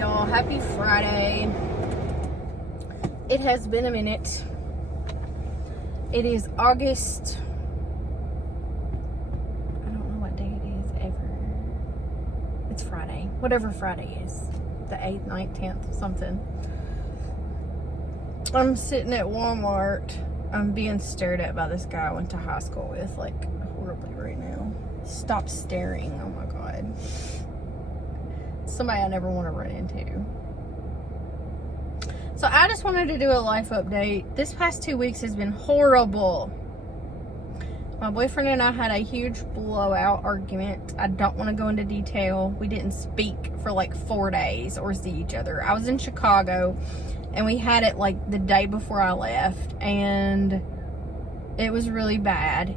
y'all? Happy Friday. It has been a minute. It is August. I don't know what day it is ever. It's Friday. Whatever Friday is. The 8th, 9th, 10th, something. I'm sitting at Walmart. I'm being stared at by this guy I went to high school with, like, horribly right now. Stop staring. Oh my God. Somebody I never want to run into. So I just wanted to do a life update. This past 2 weeks has been horrible. My boyfriend and I had a huge blowout argument. I don't want to go into detail. We didn't speak for like 4 days or see each other. I was in Chicago and we had it like the day before I left, and it was really bad.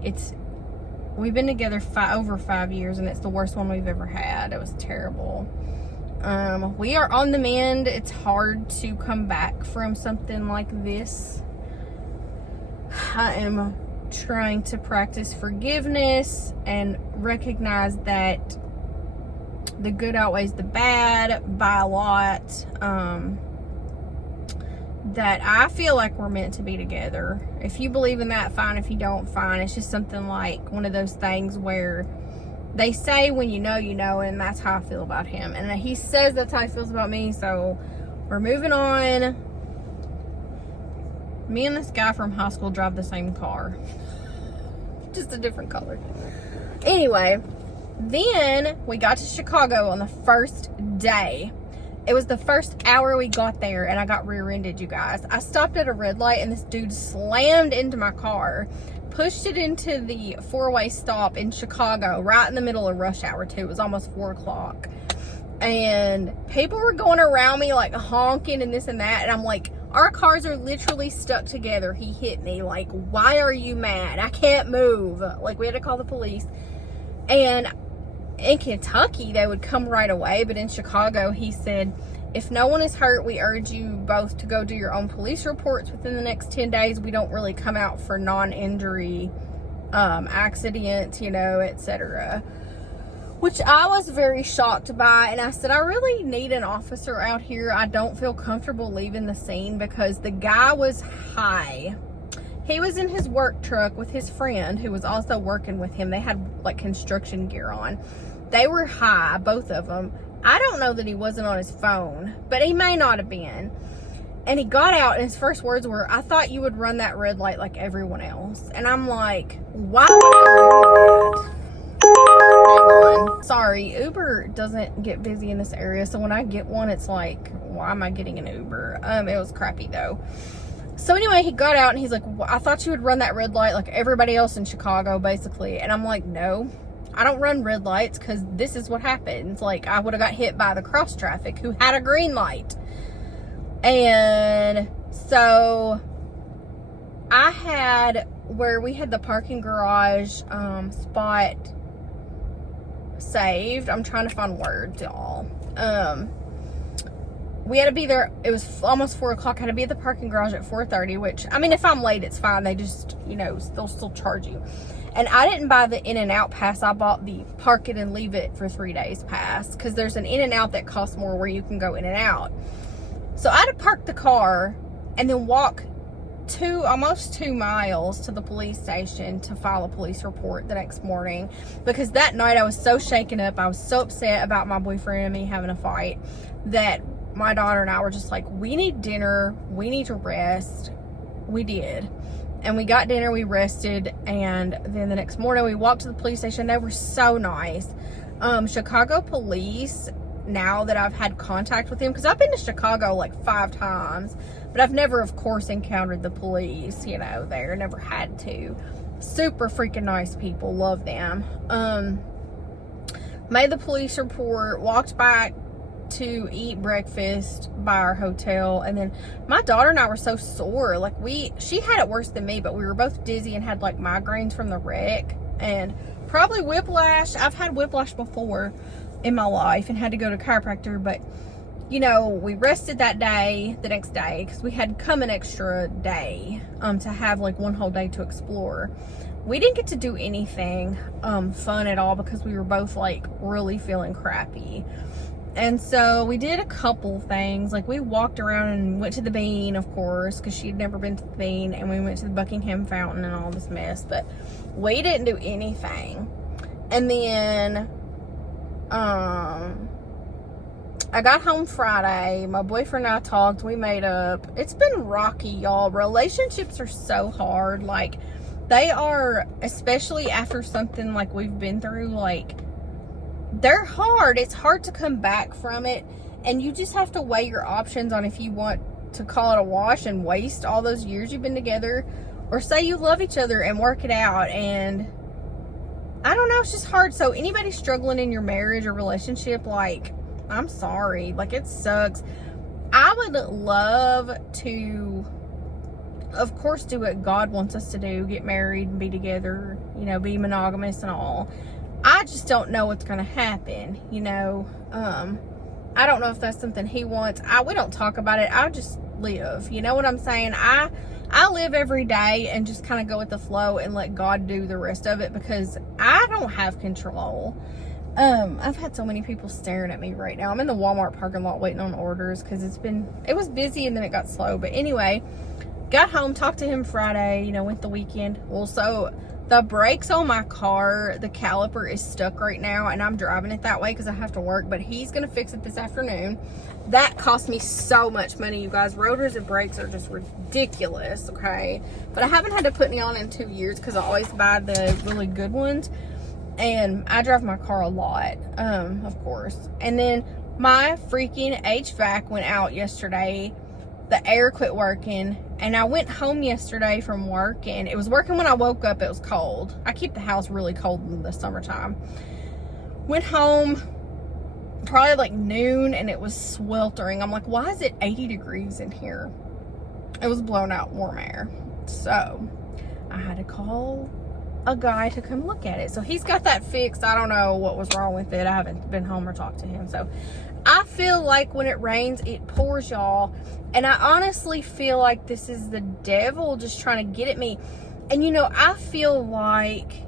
We've been together over 5 years, and it's the worst one we've ever had. It was terrible. We are on the mend. It's hard to come back from something like this. I am trying to practice forgiveness and recognize that the good outweighs the bad by a lot. That I feel like we're meant to be together. If you believe in that, fine. If you don't, fine. It's just something like one of those things where they say when you know, and that's how I feel about him. And he says that's how he feels about me, so we're moving on. Me and this guy from high school drive the same car. Just a different color. Anyway, then we got to Chicago on the first day. It was the first hour we got there, and I got rear-ended, you guys. I stopped at a red light, and this dude slammed into my car, pushed it into the four-way stop in Chicago, right in the middle of rush hour, too. It was almost 4 o'clock. And people were going around me, like, honking and this and that, and I'm like, our cars are literally stuck together. He hit me. Like, why are you mad? I can't move. Like, we had to call the police. And in Kentucky, they would come right away, but in Chicago, he said, if no one is hurt, we urge you both to go do your own police reports within the next 10 days. We don't really come out for non-injury accidents, etc. Which I was very shocked by, and I said, I really need an officer out here. I don't feel comfortable leaving the scene because the guy was high. He was in his work truck with his friend who was also working with him. They had like construction gear on. They were high, both of them. I don't know that he wasn't on his phone, but he may not have been. And he got out, and his first words were, I thought you would run that red light like everyone else. And I'm like, why would I do that? Hang on. Sorry, Uber doesn't get busy in this area, so when I get one, it's like, why am I getting an Uber? It was crappy though. So anyway, he got out and he's like, I thought you would run that red light like everybody else in Chicago, basically. And I'm like, no, I don't run red lights because this is what happens. Like, I would have got hit by the cross traffic who had a green light. And so I had where we had the parking garage spot saved. I'm trying to find words, y'all. We had to be there. It was almost 4 o'clock. I had to be at the parking garage at 4:30, which, I mean, if I'm late, it's fine. They just, they'll still charge you. And I didn't buy the In-N-Out pass. I bought the park it and leave it for 3 days pass, because there's an In-N-Out that costs more where you can go in and out. So I had to park the car and then walk almost 2 miles to the police station to file a police report the next morning, because that night I was so shaken up. I was so upset about my boyfriend and me having a fight that my daughter and I were just like, we need dinner, we need to rest. We did. And we got dinner, we rested, and then the next morning we walked to the police station. They were so nice. Chicago police, now that I've had contact with them, because I've been to Chicago like 5 times, but I've never, of course, encountered the police, there, never had to. Super freaking nice people, love them. Made the police report, walked back to eat breakfast by our hotel, and then my daughter and I were so sore. Like, she had it worse than me, but we were both dizzy and had like migraines from the wreck and probably whiplash. I've had whiplash before in my life and had to go to a chiropractor, but we rested that day, the next day, because we had come an extra day to have like one whole day to explore. We didn't get to do anything fun at all because we were both like really feeling crappy. And so we did a couple things. Like, we walked around and went to the Bean, of course, because she'd never been to the Bean. And we went to the Buckingham Fountain and all this mess. But we didn't do anything. And then, I got home Friday. My boyfriend and I talked. We made up. It's been rocky, y'all. Relationships are so hard. Like, they are, especially after something like we've been through, like, they're hard. It's hard to come back from it. And you just have to weigh your options on if you want to call it a wash and waste all those years you've been together, or say you love each other and work it out. And I don't know, it's just hard. So anybody struggling in your marriage or relationship, like, I'm sorry. Like, it sucks. I would love to, of course, do what God wants us to do. Get married and be together, you know, be monogamous and all. I just don't know what's going to happen, you know. I don't know if that's something he wants. We don't talk about it. I just live. You know what I'm saying? I live every day and just kind of go with the flow and let God do the rest of it, because I don't have control. I've had so many people staring at me right now. I'm in the Walmart parking lot waiting on orders because it was busy and then it got slow. But anyway, got home, talked to him Friday, you know, went the weekend. Well, so the brakes on my car, the caliper is stuck right now, and I'm driving it that way because I have to work, but he's going to fix it this afternoon. That cost me so much money, you guys. Rotors and brakes are just ridiculous, okay? But I haven't had to put any on in 2 years because I always buy the really good ones, and I drive my car a lot, of course. And then my freaking HVAC went out yesterday. The air quit working, and I went home yesterday from work, and it was working when I woke up. It was cold. I keep the house really cold in the summertime. Went home probably like noon, and it was sweltering. I'm like, why is it 80 degrees in here? It was blown out warm air. So I had to call a guy to come look at it. So he's got that fixed. I don't know what was wrong with it. I haven't been home or talked to him. So I feel like when it rains, it pours, y'all. And I honestly feel like this is the devil just trying to get at me. And, you know, I feel like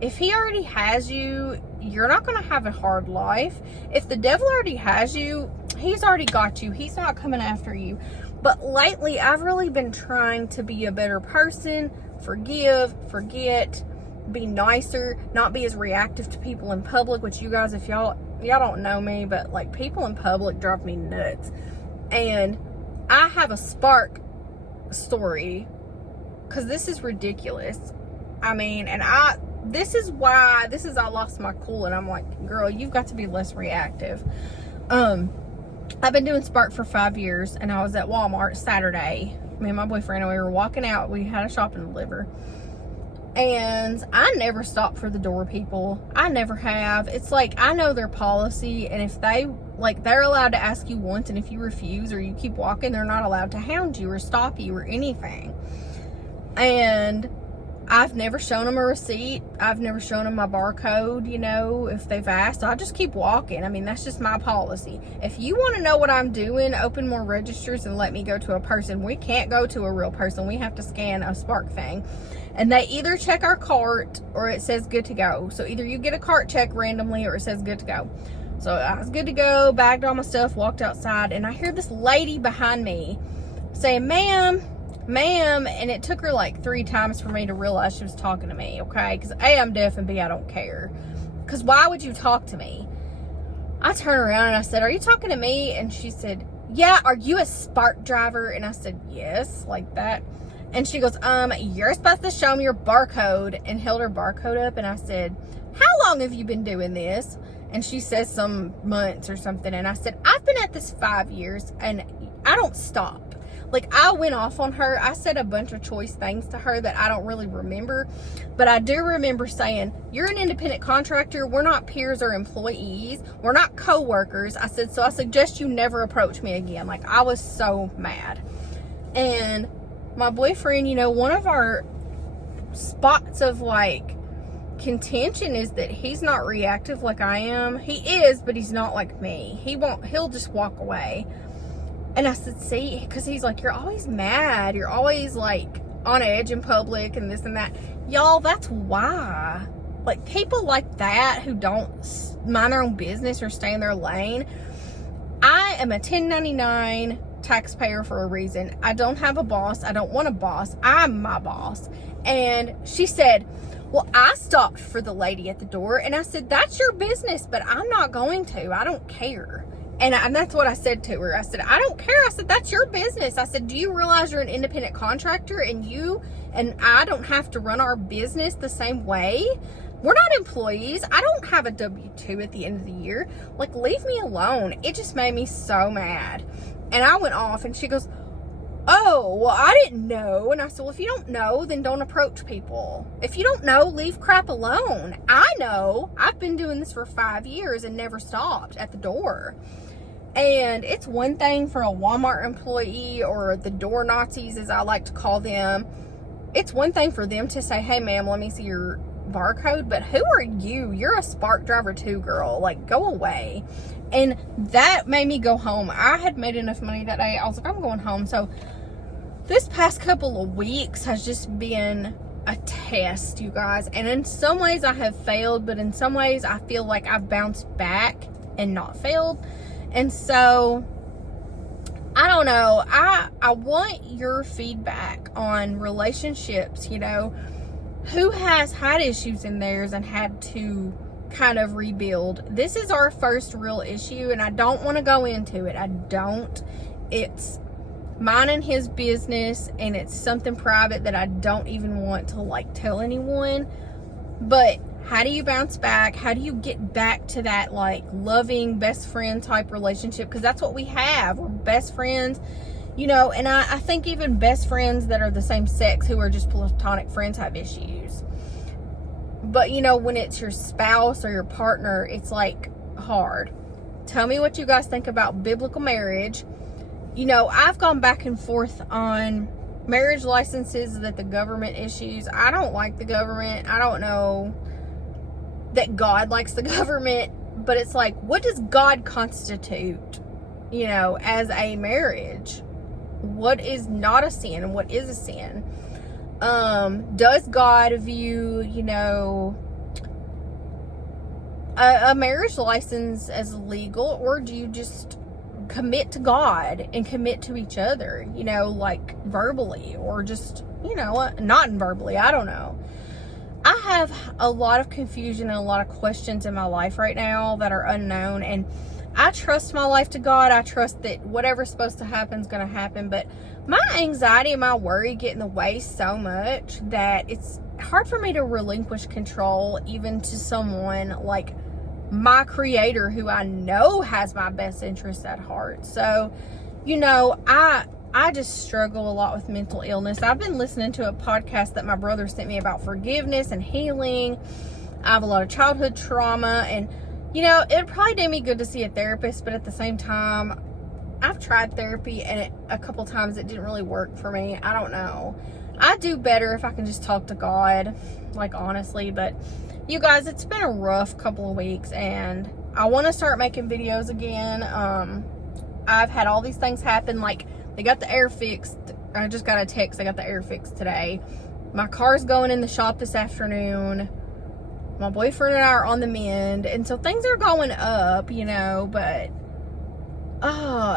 if he already has you, you're not going to have a hard life. If the devil already has you, he's already got you. He's not coming after you. But lately, I've really been trying to be a better person, forgive, forget, be nicer, not be as reactive to people in public, which you guys, if y'all don't know me, but like, people in public drive me nuts. And I have a Spark story, because this is ridiculous. I mean, and this is I lost my cool, and I'm like, girl, you've got to be less reactive. I've been doing Spark for 5 years, and I was at Walmart Saturday. Me and my boyfriend, and we were walking out. We had a shopping to deliver. And I never stop for the door people. I never have. It's like, I know their policy, and if they're allowed to ask you once, and if you refuse or you keep walking, they're not allowed to hound you or stop you or anything. And I've never shown them a receipt. I've never shown them my barcode, you know, if they've asked. I just keep walking. I mean, that's just my policy. If you want to know what I'm doing, open more registers and let me go to a person. We can't go to a real person. We have to scan a Spark thing. And they either check our cart or it says good to go. So either you get a cart check randomly or it says good to go. So I was good to go, bagged all my stuff, walked outside, and I hear this lady behind me saying, ma'am, and it took her like 3 times for me to realize she was talking to me, okay? Because A, I'm deaf, and B, I don't care. Because why would you talk to me? I turned around and I said, are you talking to me? And she said, yeah, are you a Spark driver? And I said, yes, like that. And she goes, you're supposed to show me your barcode, and held her barcode up. And I said, how long have you been doing this? And she says some months or something. And I said, I've been at this 5 years, and I don't stop. Like, I went off on her. I said a bunch of choice things to her that I don't really remember. But I do remember saying, you're an independent contractor. We're not peers or employees. We're not co-workers. I said, so I suggest you never approach me again. Like, I was so mad. And my boyfriend, you know, one of our spots of, like, contention is that he's not reactive like I am. He is, but he's not like me. He'll just walk away. And I said, see, because he's like, you're always mad. You're always like on edge in public and this and that. Y'all, that's why. Like, people like that who don't mind their own business or stay in their lane, I am a 1099 taxpayer for a reason. I don't have a boss. I don't want a boss. I'm my boss. And she said, well, I stopped for the lady at the door, and I said, that's your business, but I'm not going to. I don't care. And that's what I said to her. I said, I don't care. I said, that's your business. I said, do you realize you're an independent contractor and you and I don't have to run our business the same way? We're not employees. I don't have a W-2 at the end of the year. Like, leave me alone. It just made me so mad. And I went off, and she goes, oh, well, I didn't know. And I said, well, if you don't know, then don't approach people. If you don't know, leave crap alone. I know. I've been doing this for 5 years and never stopped at the door. And it's one thing for a Walmart employee, or the door Nazis, as I like to call them. It's one thing for them to say, hey, ma'am, let me see your barcode. But who are you? You're a Spark driver too, girl. Like, go away. And that made me go home. I had made enough money that day. I was like, I'm going home. So this past couple of weeks has just been a test, you guys. And in some ways I have failed, but in some ways I feel like I've bounced back and not failed. And so, I don't know. I want your feedback on relationships, you know. Who has had issues in theirs and had to kind of rebuild? This is our first real issue, and I don't want to go into it. I don't. It's mine and his business, and it's something private that I don't even want to, like, tell anyone. But how do you bounce back? How do you get back to that, like, loving best friend type relationship? Because that's what we have. We're best friends, you know. And I think even best friends that are the same sex who are just platonic friends have issues. But, you know, when it's your spouse or your partner, it's, like, hard. Tell me what you guys think about biblical marriage. You know, I've gone back and forth on marriage licenses that the government issues. I don't like the government. I don't know that God likes the government, but it's like, what does God constitute, you know, as a marriage? What is not a sin and what is a sin? Does God view, you know, a marriage license as legal, or do you just commit to God and commit to each other, you know, like verbally, or just, you know, not verbally? I don't know. I have a lot of confusion and a lot of questions in my life right now that are unknown, and I trust my life to God. I trust that whatever's supposed to happen is going to happen, but my anxiety and my worry get in the way so much that it's hard for me to relinquish control even to someone like my creator, who I know has my best interests at heart. So, you know, I just struggle a lot with mental illness. I've been listening to a podcast that my brother sent me about forgiveness and healing. I have a lot of childhood trauma, and, you know, it probably did me good to see a therapist, but at the same time, I've tried therapy, and a couple times it didn't really work for me. I don't know. I do better if I can just talk to God, like, honestly. But you guys, it's been a rough couple of weeks, and I want to start making videos again. I've had all these things happen. Like, they got the air fixed. I just got a text. I got the air fixed today. My car's going in the shop this afternoon. My boyfriend and I are on the mend. And so things are going up, you know, but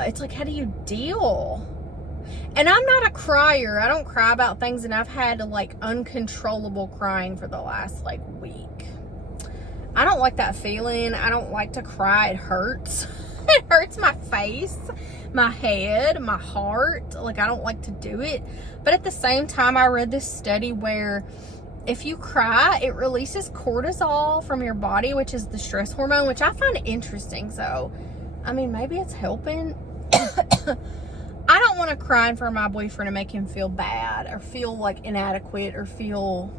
it's like, how do you deal? And I'm not a crier. I don't cry about things, and I've had like uncontrollable crying for the last like week. I don't like that feeling. I don't like to cry. It hurts. It hurts my face, my head, my heart. Like, I don't like to do it. But at the same time, I read this study where if you cry, it releases cortisol from your body, which is the stress hormone, which I find interesting. So, I mean, maybe it's helping. I don't want to cry in front of my boyfriend and make him feel bad or feel like inadequate or feel,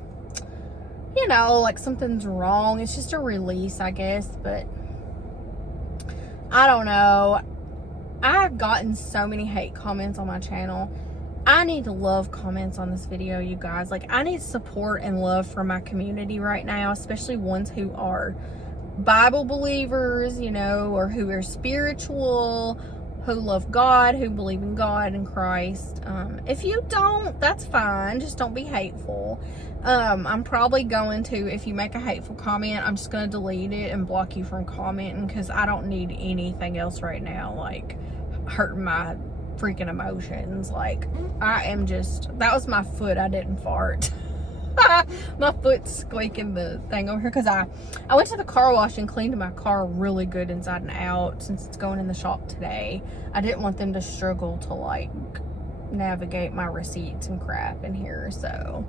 you know, like something's wrong. It's just a release, I guess. But I don't know. I've gotten so many hate comments on my channel. I need love comments on this video, you guys. Like, I need support and love from my community right now, especially ones who are Bible believers, you know, or who are spiritual, who love God, who believe in God and Christ. If you don't, that's fine. Just don't be hateful. I'm probably going to, if you make a hateful comment, I'm just going to delete it and block you from commenting, because I don't need anything else right now, like, hurting my freaking emotions. Like, I am just, that was my foot. I didn't fart. My foot's squeaking the thing over here, because I went to the car wash and cleaned my car really good inside and out, since it's going in the shop today. I didn't want them to struggle to, like, navigate my receipts and crap in here. So,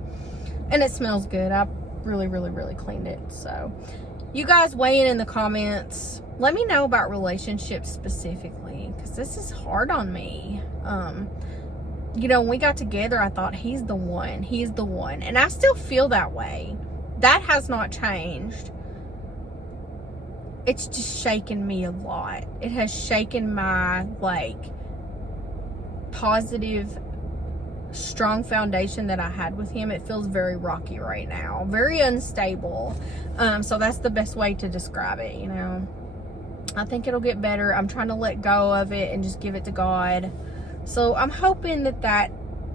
and it smells good. I really cleaned it. So you guys weigh in the comments. Let me know about relationships specifically, because this is hard on me. You know, when we got together, I thought he's the one, and I still feel that way. That has not changed. It's just shaken me a lot. It has shaken my, like, positive, strong foundation that I had with him. It feels very rocky right now, very unstable. So that's the best way to describe it, you know. I think it'll get better. I'm trying to let go of it and just give it to God. So I'm hoping that,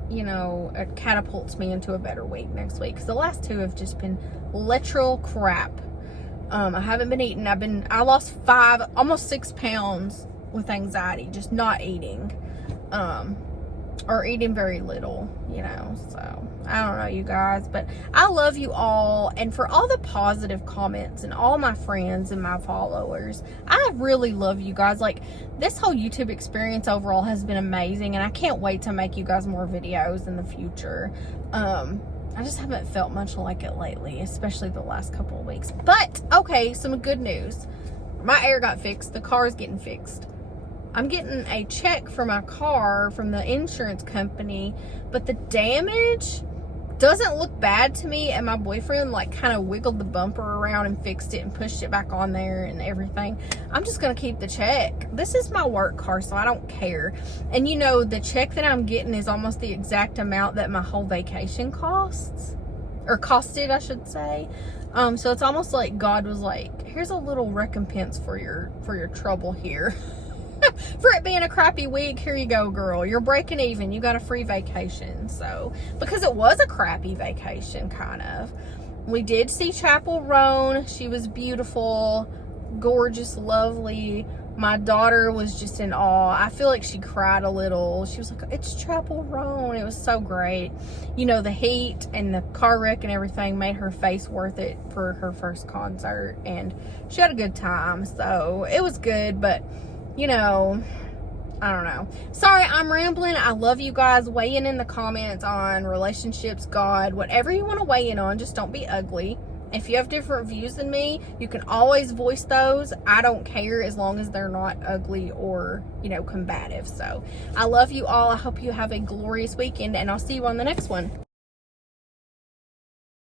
you know, it catapults me into a better week next week. Because the last two have just been literal crap. I haven't been eating. I lost almost 6 pounds with anxiety, just not eating. Or eating very little, you know. So I don't know, you guys, but I love you all, and for all the positive comments and all my friends and my followers, I really love you guys. Like, this whole YouTube experience overall has been amazing, and I can't wait to make you guys more videos in the future. I just haven't felt much like it lately, especially the last couple of weeks. But okay, some good news. My air got fixed. The car is getting fixed. I'm getting a check for my car from the insurance company, but the damage doesn't look bad to me, and my boyfriend, like, kind of wiggled the bumper around and fixed it and pushed it back on there and everything. I'm just gonna keep the check. This is my work car, so I don't care. And you know, the check that I'm getting is almost the exact amount that my whole vacation costs, or costed, I should say. So it's almost like God was like, here's a little recompense for your trouble here. For it being a crappy week, here you go, girl. You're breaking even. You got a free vacation. So, because it was a crappy vacation, kind of. We did see Chapel Roan. She was beautiful, gorgeous, lovely. My daughter was just in awe. I feel like she cried a little. She was like, it's Chapel Roan. It was so great. You know, the heat and the car wreck and everything made her face worth it for her first concert. And she had a good time. So, it was good, but you know, I don't know. Sorry, I'm rambling. I love you guys. Weigh in the comments on relationships, God, whatever you want to weigh in on. Just don't be ugly. If you have different views than me, you can always voice those. I don't care, as long as they're not ugly or, you know, combative. So I love you all. I hope you have a glorious weekend, and I'll see you on the next one.